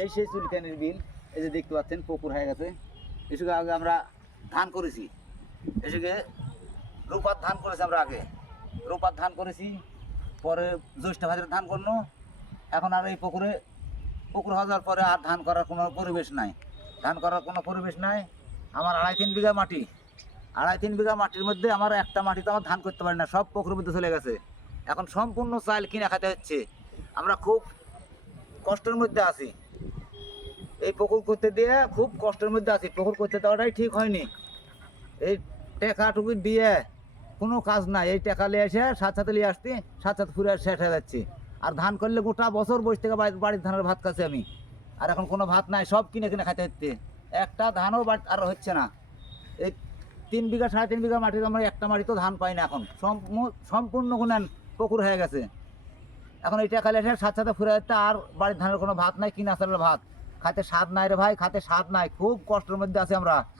এই সেই চুলকানির বিল, এই যে দেখতে পাচ্ছেন পুকুর হয়ে গেছে। এসে আগে আমরা ধান করেছি, এসে রূপার ধান করেছি আমরা আগে, রূপার ধান করেছি, পরে জ্যৈষ্ঠ ভাদ্রের ধান করলো। এখন আর এই পুকুর হওয়ার পরে আর ধান করার কোনো পরিবেশ নাই, ধান করার কোনো পরিবেশ নাই। আমার 2.5-3 বিঘা মাটি, 2.5-3 বিঘা মাটির মধ্যে আমার একটা মাটিতে আমার ধান করতে পারি না, সব পুকুরের মধ্যে চলে গেছে। এখন সম্পূর্ণ চাল কিনে খেতে হচ্ছে। আমরা খুব কষ্টের মধ্যে আছি, এই পুকুর করতে দিয়ে খুব কষ্টের মধ্যে আছি। পুকুর করতে দেওয়াটাই ঠিক হয়নি। এই টাকাটুকু দিয়ে কোনো কাজ নাই, এই টাকা নিয়ে এসে সাথে নিয়ে আসছি, সাথে ফুরে শেষ হয়ে যাচ্ছে। আর ধান করলে গোটা বছর বসে থেকে বাড়ির ধানের ভাত খাচ্ছি আমি, আর এখন কোনো ভাত নাই, সব কিনে কিনে খাইতে হচ্ছে। একটা ধানও আর হচ্ছে না। এই 3 বিঘা 3.5 বিঘা মাটির আমরা একটা মাটিতেও ধান পাই না এখন, সম্পূর্ণ গুণান পুকুর হয়ে গেছে। এখন এই টাকা এসে সাথে ফুরে যাচ্ছে, আর বাড়ির ধানের কোনো ভাত নাই, কিনা চালের ভাত খাইতে স্বাদ নাই রে ভাই, খাইতে স্বাদ নাই। খুব কষ্টের মধ্যে আছি আমরা।